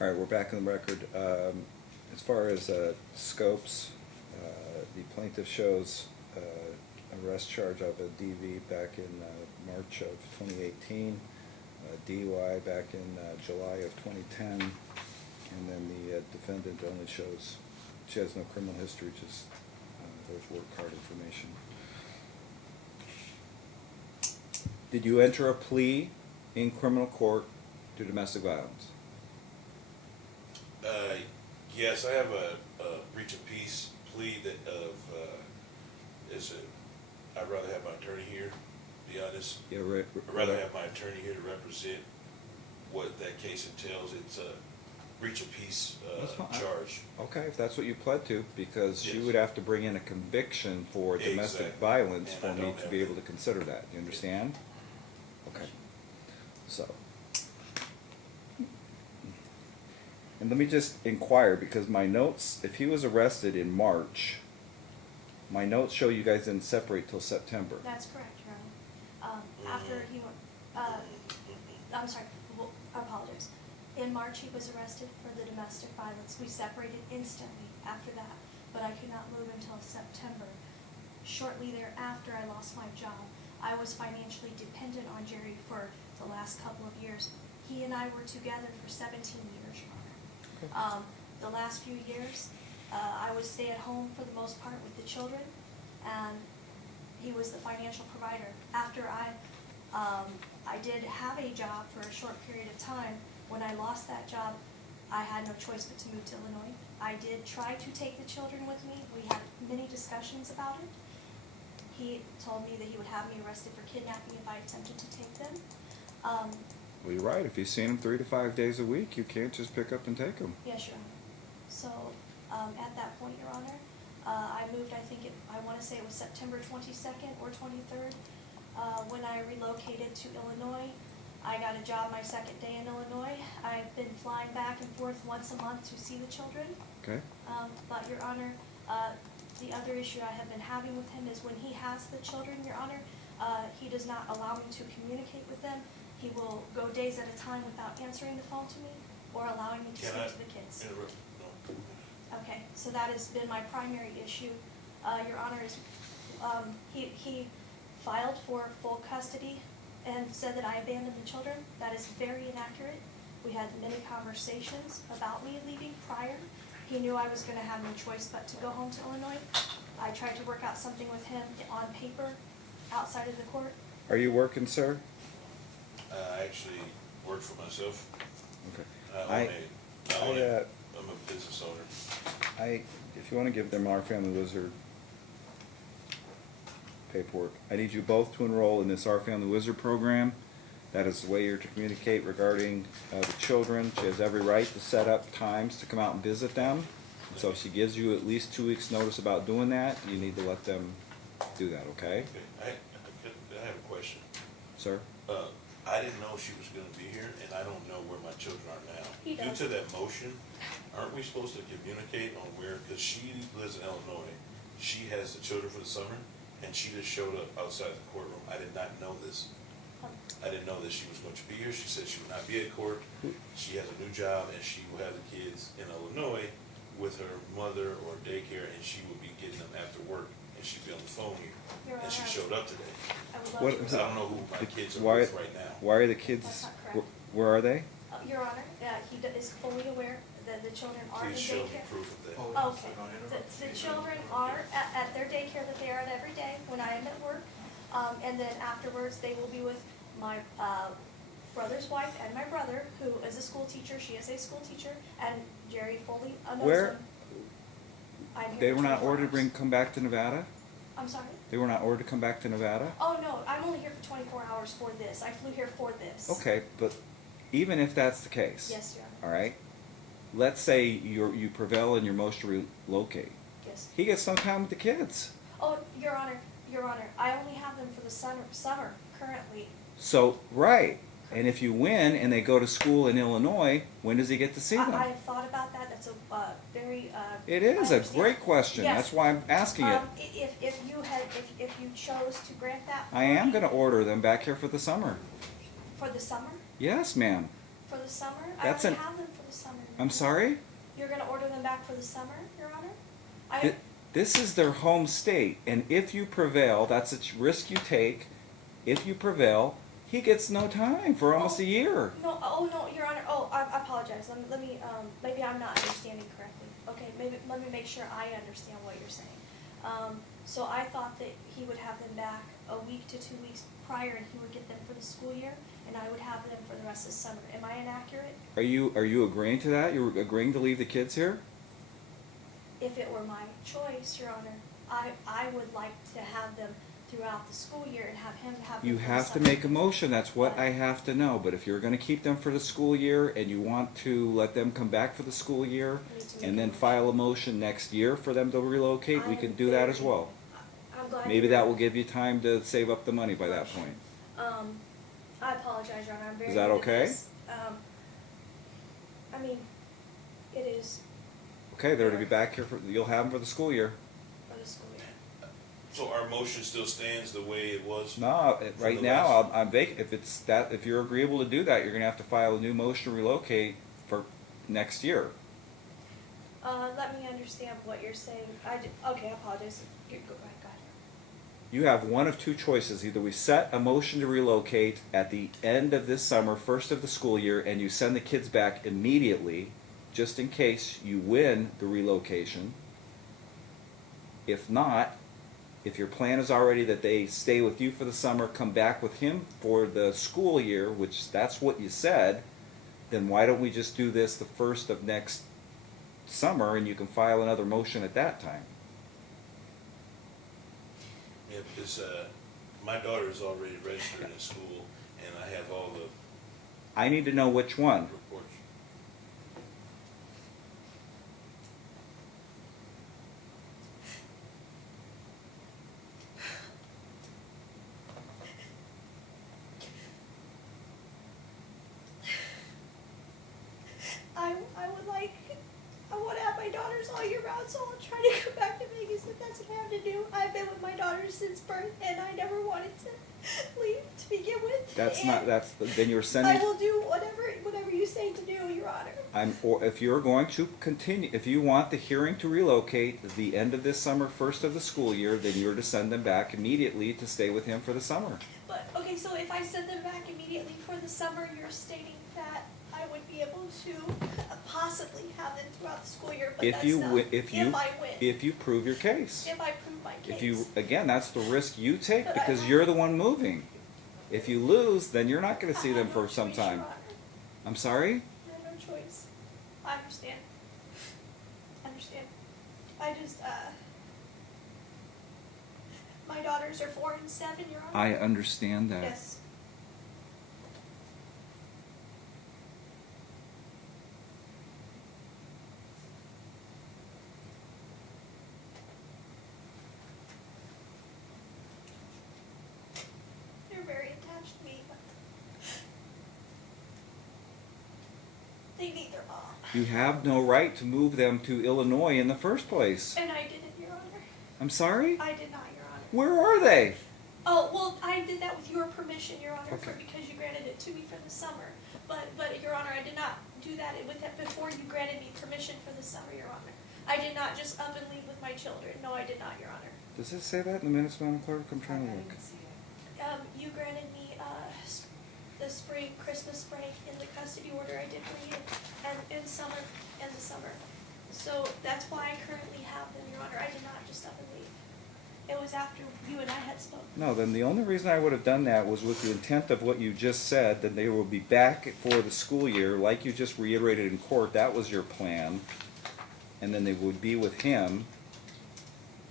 All right, we're back on the record. As far as scopes, the plaintiff shows arrest charge of a DV back in March of 2018, DUI back in July of 2010, and then the defendant only shows she has no criminal history, just there's work card information. Did you enter a plea in criminal court to domestic violence? Yes, I have a breach of peace plea that I'd rather have my attorney here, to be honest. Yeah, right. I'd rather have my attorney here to represent what that case entails. It's a breach of peace charge. Okay, if that's what you pled to, because Yes. you would have to bring in a conviction for domestic Exactly. violence And for I me don't to have be that. able to consider that. You understand? Okay. So. And let me just inquire, because my notes, if he was arrested in March, my notes show you guys didn't separate till September. That's correct, Your Honor. After he went, I'm sorry, well, I apologize. In March, he was arrested for the domestic violence. We separated instantly after that, but I could not move until September. Shortly thereafter, I lost my job. I was financially dependent on Jerry for the last couple of years. He and I were together for 17 years, Your Honor. The last few years, I would stay at home for the most part with the children, and he was the financial provider. After I did have a job for a short period of time. When I lost that job, I had no choice but to move to Illinois. I did try to take the children with me. We had many discussions about it. He told me that he would have me arrested for kidnapping if I attempted to take them. Well, you're right. If you've seen him 3 to 5 days a week, you can't just pick up and take him. Yes, Your Honor. So, at that point, Your Honor, I moved, I want to say it was September 22nd or 23rd, when I relocated to Illinois. I got a job my second day in Illinois. I've been flying back and forth once a month to see the children. Okay. But, Your Honor, the other issue I have been having with him is when he has the children, Your Honor, he does not allow me to communicate with them. He will go days at a time without answering the phone to me or allowing me to speak to the kids. Interrupt? No. Okay, so that has been my primary issue. Your Honor, is he filed for full custody and said that I abandoned the children. That is very inaccurate. We had many conversations about me leaving prior. He knew I was going to have no choice but to go home to Illinois. I tried to work out something with him on paper outside of the court. Are you working, sir? I actually work for myself. Okay. I'm a business owner. If you want to give them our Family Wizard paperwork, I need you both to enroll in this Our Family Wizard program. That is the way you're to communicate regarding the children. She has every right to set up times to come out and visit them. So if she gives you at least 2 weeks' notice about doing that, you need to let them do that, okay? Okay. I have a question. Sir? I didn't know she was gonna be here, and I don't know where my children are now. He Due does. to that motion, aren't we supposed to communicate on where, because she lives in Illinois, she has the children for the summer, and she just showed up outside the courtroom. I did not know this. I didn't know that she was going to be here. She said she would not be at court. She has a new job, and she will have the kids in Illinois with her mother or daycare, and she will be getting them after work, and she'd be on the phone here. Your And she Honor, showed up today. I would love What- to. I don't know who my kids are Why, with right now. why are the kids, That's not correct. where are they? Your Honor, is fully aware that the children are in Please show me daycare. proof of that. Okay, the children are at their daycare that they are at every day when I am at work. And then afterwards, they will be with my brother's wife and my brother, who is a school teacher. She is a school teacher, and Jerry fully knows Where? them. I'm here They for were not 24 ordered to hours. come back to Nevada? I'm sorry? They were not ordered to come back to Nevada? Oh, no, I'm only here for 24 hours for this. I flew here for this. Okay, but even if that's the case. Yes, Your Honor. All right, let's say you prevail in your motion to relocate. Yes. He gets some time with the kids. Oh, Your Honor, I only have them for the summer currently. So, right, and if you win and they go to school in Illinois, when does he get to see them? I have thought about that. That's a very. It is I a understand. great question. Yes. That's why I'm asking it. If you chose to grant that. I am going to order them back here for the summer. For the summer? Yes, ma'am. For the summer? That's I an- already have them for the summer. I'm sorry? You're gonna order them back for the summer, Your Honor? This is their home state, and if you prevail, that's a risk you take. If you prevail, he gets no time for almost a year. No, no, Your Honor, I apologize, let me, maybe I'm not understanding correctly. Okay, maybe, let me make sure I understand what you're saying. So I thought that he would have them back a week to 2 weeks prior, and he would get them for the school year, and I would have them for the rest of the summer. Am I inaccurate? Are you agreeing to that? You're agreeing to leave the kids here? If it were my choice, Your Honor, I would like to have them throughout the school year and have him have them You for the have to summer. make a motion, that's what I have to know. But if you're gonna keep them for the school year and you want to let them come back for the school year You need to make and a then motion. file a motion next year for them to relocate, we can do that as well. I'm glad. Maybe that will give you time to save up the money by that point. I apologize, Your Honor, I'm very. Is that new to okay? this. I mean, it is Okay, they're to be back here you'll have them for the school year. for the school year. So our motion still stands the way it was? No, right the now, last- I'm if you're agreeable to do that, you're gonna have to file a new motion to relocate for next year. Let me understand what you're saying. Okay, I apologize. Go ahead. You have one of two choices. Either we set a motion to relocate at the end of this summer, first of the school year, and you send the kids back immediately, just in case you win the relocation. If not, if your plan is already that they stay with you for the summer, come back with him for the school year, which that's what you said, then why don't we just do this the first of next summer and you can file another motion at that time? Yeah, because my daughter is already registered in school, and I have all the I need to know which one. reports. I want to have my daughters all year round, so I'll try to come back to Vegas if that's what I have to do. I've been with my daughters since birth, and I never wanted to leave to begin with. Then you're I sending. will do whatever you say to do, Your Honor. Or if you're going to continue, if you want the hearing to relocate at the end of this summer, first of the school year, then you're to send them back immediately to stay with him for the summer. But, okay, so if I send them back immediately for the summer, you're stating that I would be able to possibly have them throughout the school year, but If that's you not, wi- if you prove your case. I prove my case. If you, again, that's the risk you take But because I- you're the one moving. If you lose, then you're not going to I see have them no for some choice, Your time. Honor. I'm sorry? I have no choice. I understand. I understand. I just, my daughters are 4 and 7, Your Honor. I understand that. Yes. They're very attached to me, but they need their mom. You have no right to move them to Illinois in the first place. And I didn't, Your Honor. I'm sorry? I did not, Your Honor. Where are they? Oh, well, I did that with your permission, Your Honor, Okay. because you granted it to me for the summer. But, Your Honor, I did not do that with that before you granted me permission for the summer, Your Honor. I did not just up and leave with my children. No, I did not, Your Honor. Does it say that in the minutes, Madam Clerk? I'm trying to look. You granted me, the spring, Christmas break in the custody order I did for you, and in the summer. So that's why I currently have them, Your Honor. I did not just up and leave. It was after you and I had spoken. No, then the only reason I would have done that was with the intent of what you just said, that they will be back for the school year, like you just reiterated in court, that was your plan. And then they would be with him,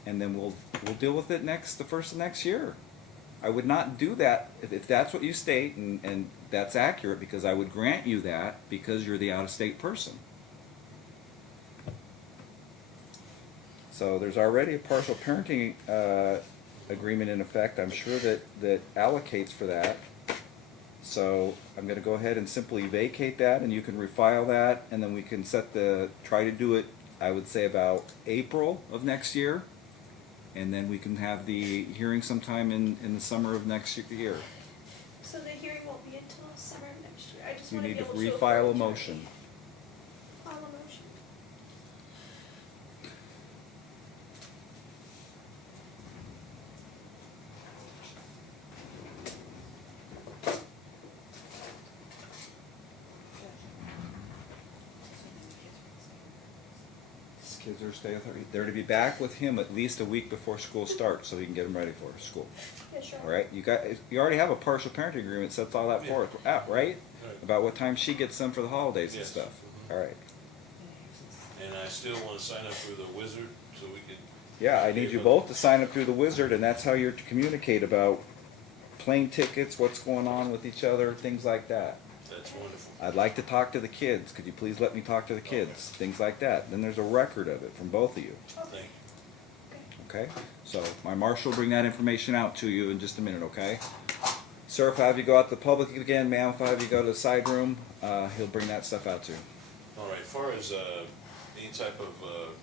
and then we'll deal with it the first of next year. I would not do that if that's what you state, and that's accurate, because I would grant you that because you're the out-of-state person. So there's already a partial parenting agreement in effect. I'm sure that allocates for that. So I'm going to go ahead and simply vacate that, and you can refile that, and then we can try to do it, I would say, about April of next year. And then we can have the hearing sometime in the summer of next year. So the hearing won't be until summer of next year. I just just You wanna need be to able to refile afford a to motion. File a motion. These kids are stay with her. They're to be back with him at least a week before school starts, so he can get them ready for school. Yeah, sure. All right, you already have a partial parenting agreement sets all that forth out, right? Right. About what time she gets them for the holidays and Yes. stuff. Mhm. All right. And I still wanna sign up for the Wizard, so we could. Yeah, I need you both to sign up through the Wizard, and that's how you're to communicate about plane tickets, what's going on with each other, things like that. That's wonderful. I'd like to talk to the kids. Could you please let me talk to the kids? Things like that. Then there's a record of it from both of you. Thank you. Okay. Okay? So my marshal will bring that information out to you in just a minute, okay? Sir, if I have you go out to the public again, ma'am, if I have you go to the side room, he'll bring that stuff out to you. All right, as far as, any type of,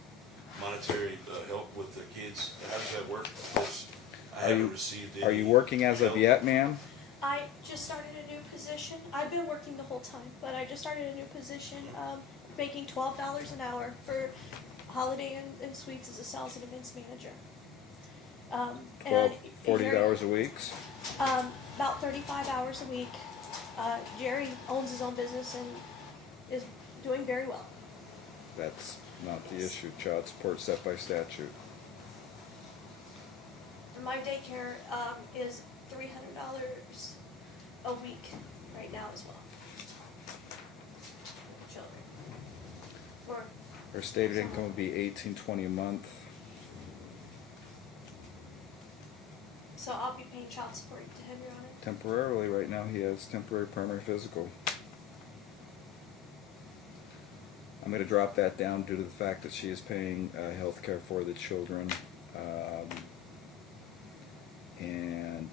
monetary, help with the kids, how does that work? Because I Are you- haven't received any. Are you working as of help. yet, ma'am? I just started a new position. I've been working the whole time, but I just started a new position, making $12 an hour for Holiday and Suites as a sales and events manager. And 40 Jerry- hours a week? About 35 hours a week. Jerry owns his own business and is doing very well. That's not the issue. Child support set by statute. And my daycare is $300 a week right now as well. Children. Or Her stated income would be $18.20 a month. so I'll be paying child support to him, Your Honor. Temporarily, right now, he has temporary primary physical. I'm gonna drop that down due to the fact that she is paying health care for the children. And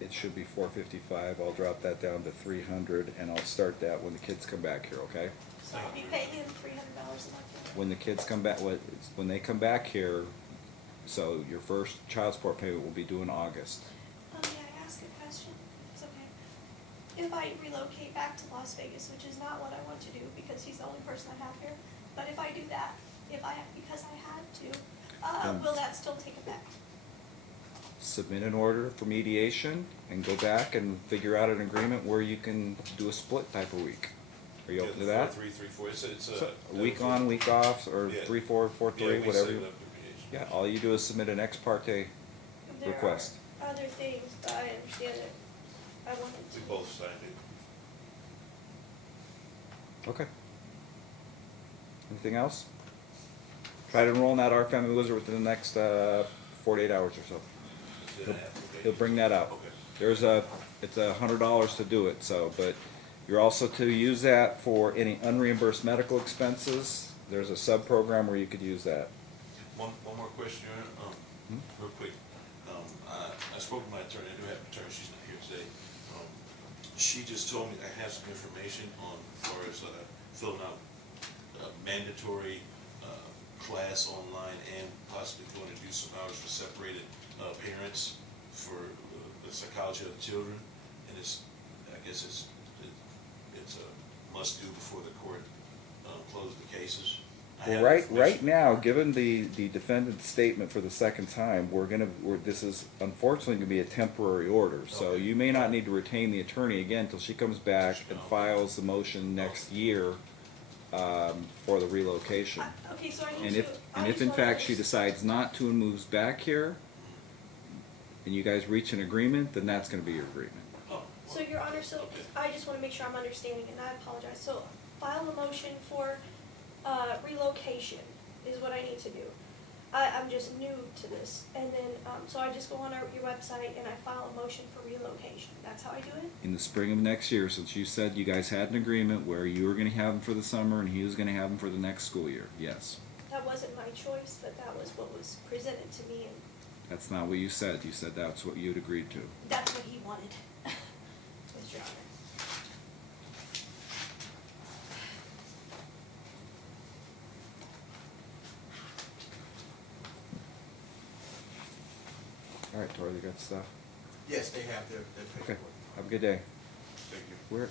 it should be $455. I'll drop that down to $300, and I'll start that when the kids come back here, okay? So I'll be paying him $300 a month. When the kids come back, when they come back here, so your first child support payment will be due in August. May I ask a question? It's okay. If I relocate back to Las Vegas, which is not what I want to do because he's the only person I have here, but if I do that, because I had to, will that still take effect? Submit an order for mediation and go back and figure out an agreement where you can do a split type of week. Are you open to that? 3, 3, 4. It's So, a week on, week off, or Yeah. 3, 4, 4, 3, Yeah, we whatever. set you- it up for mediation. Yeah, all you do is submit an ex parte There request. are other things, but I understand it. I wanted We to. both signed it. Okay. Anything else? Try to enroll in that Our Family Wizard within the next 48 hours or so. Is it an application? He'll bring that out. Okay. It's $100 to do it, so, but you're also to use that for any unreimbursed medical expenses. There's a sub-program where you could use that. One more question, Your Honor. Real quick. I spoke to my attorney. I do have an attorney. She's not here today. She just told me I have some information on as far as filling out mandatory class online and possibly going to do some hours for separated parents for the psychology of the children. And I guess it's a must do before the court closes the cases. I Well, have right information. now, given the defendant's statement for the second time, this is unfortunately gonna be a temporary order. So Okay. you may not need to retain the attorney again until she comes back and files the motion next year for the relocation. Okay, so I need And to. and if in fact she decides not to and moves back here, and you guys reach an agreement, then that's gonna be your agreement. Oh, So, Your Honor, so okay. I just want to make sure I'm understanding, and I apologize. So, file a motion for relocation is what I need to do. I'm just new to this, and then so I just go on your website and I file a motion for relocation. That's how I do it. In the spring of next year, since you said you guys had an agreement where you were gonna have him for the summer and he was gonna have him for the next school year, yes. That wasn't my choice, but that was what was presented to me, and That's not what you said. You said that's what you'd agreed to. that's what he wanted. Was Your Honor. All right, Tori, you got stuff? Yes, they have their Okay, paperwork. have a good day. Thank you. Where,